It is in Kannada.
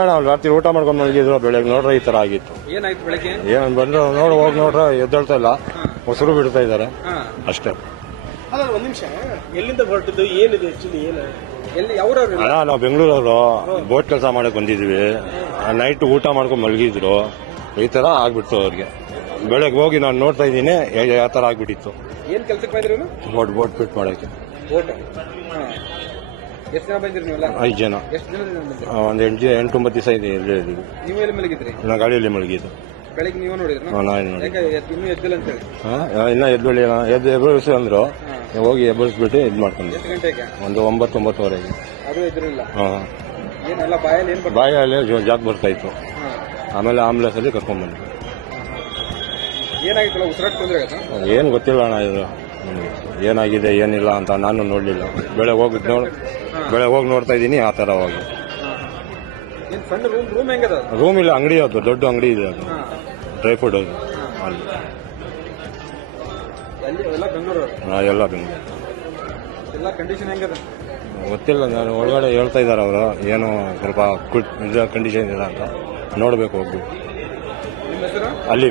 ರಾತ್ರಿ ಊಟ ಮಾಡ್ಕೊಂಡು ಮಲಗಿದ್ರು, ಬೆಳಗ್ಗೆ ನೋಡ್ರೆ ಈ ತರ ಆಗಿತ್ತು. ಏನಾಯ್ತು ಬೆಳಗ್ಗೆ? ಏನ್ ಬಂದ್ರೆ ಹೋಗಿ ನೋಡ್ರೆ ಎದ್ದೇಳ್ತಾ ಇಲ್ಲ, ಮೊಸರು ಬಿಡ್ತಾ ಇದ್ದಾರೆ ಅಷ್ಟೇ. ಒಂದ್ ನಿಮಿಷ, ಎಲ್ಲಿಂದ ಹೊರಟಿದ್ದು, ಏನಿದೆ ಆಕ್ಚುಲಿ, ಏನು ಎಲ್ಲಿ ಯಾವ್ರವ್ರು? ನಾವು ಬೆಂಗಳೂರವರು ಬೋಟ್ ಕೆಲಸ ಮಾಡಕ್ ಬಂದಿದ್ವಿ. ನೈಟ್ ಊಟ ಮಾಡ್ಕೊಂಡು ಮಲಗಿದ್ರು, ಈ ತರ ಆಗ್ಬಿಡ್ತು ಅವ್ರಿಗೆ. ಬೆಳಗ್ಗೆ ಹೋಗಿ ನಾನು ನೋಡ್ತಾ ಇದ್ದೀನಿ, ಯಾವ ತರ ಆಗ್ಬಿಟ್ಟಿತ್ತು. ಏನ್ ಕೆಲ್ಸಕ್ಕೆ ಬಂದ್ರಿ? ಬೋಟ್ ಫಿಟ್ ಮಾಡಕ್ಕೆ. ಬೋಟ್ ಎಷ್ಟು ಜನ ಬಂದಿರಿ ನೀವೆಲ್ಲ? 5 ಜನ. ಎಷ್ಟು ಜನ ಬಂದಿರಿ? ಒಂದು 8-9 ದಿವಸ ಇದೆ. ನೀವು ಎಲ್ಲಿ ಮಲಗಿದ್ರಿ? ನಾ ಗಾಡಿಯಲ್ಲಿ ಮಲಗಿದ್ದು. ಬೆಳಿಗ್ಗೆ ನೀವು ನೋಡಿದ್ರಿ? ಇನ್ನೂ ಎದ್ದಿಲ್ಲ ಅಂತ ಹೇಳಿ ಇನ್ನ ಎಬ್ಬರಿಸಿ ಅಂದ್ರು, ಹೋಗಿ ಎಬ್ಬರಿಸ್ಬಿಟ್ಟು ಇದ್ ಮಾಡ್ಕೊಂಡು. ಎಷ್ಟು ಗಂಟೆಗೆ? ಒಂದು 9-9:30. ಅದು ಎದ್ರಿಲ್ಲ? ಏನೆಲ್ಲ ಬಾಯಲ್ಲಿ ಏನ್ ಬಾಯಲ್ಲಿ ಜಾಕ್ ಬರ್ತಾ ಇತ್ತು. ಆಮೇಲೆ ಆಂಬುಲೆನ್ಸ್ ಅಲ್ಲಿ ಕರ್ಕೊಂಡ್ ಬಂದ್ವಿ. ಏನಾಗಿತ್ತಲ್ಲ, ಉಸಿರಾಟ ತೊಂದ್ರೆ ಆಯ್ತಾ? ಏನ್ ಗೊತ್ತಿಲ್ಲ ಅಣ್ಣ, ಇದು ಏನಾಗಿದೆ ಏನಿಲ್ಲ ಅಂತ ನಾನು ನೋಡ್ಲಿಲ್ಲ. ಬೆಳಗ್ಗೆ ಹೋಗಿ ನೋಡ್ತಾ ಇದ್ದೀನಿ, ಆ ತರ ಹೋಗಿ. ಸಣ್ಣ ರೂಮ್ ಹೆಂಗದ? ರೂಮ್ ಇಲ್ಲ, ಅಂಗಡಿ, ಅದು ದೊಡ್ಡ ಅಂಗಡಿ ಇದೆ, ಅದು ಡ್ರೈ ಫ್ರೂಟ್ ಅದು. ಎಲ್ಲ ಬೆಂಗಳೂರು? ಎಲ್ಲ ಬೆಂಗಳೂರು. ಎಲ್ಲ ಕಂಡೀಷನ್ ಹೆಂಗದ ಗೊತ್ತಿಲ್ಲ, ನಾನು ಒಳಗಡೆ ಹೇಳ್ತಾ ಇದ್ದಾರೆ ಅವರು, ಏನು ಸ್ವಲ್ಪ ಕಂಡೀಷನ್ ಇದೆ ಅಂತ. ನೋಡ್ಬೇಕು ಹೋಗ್ಬಿಟ್ಟು. ನಿಮ್ಮ ಹೆಸರು? ಅಲ್ಲಿ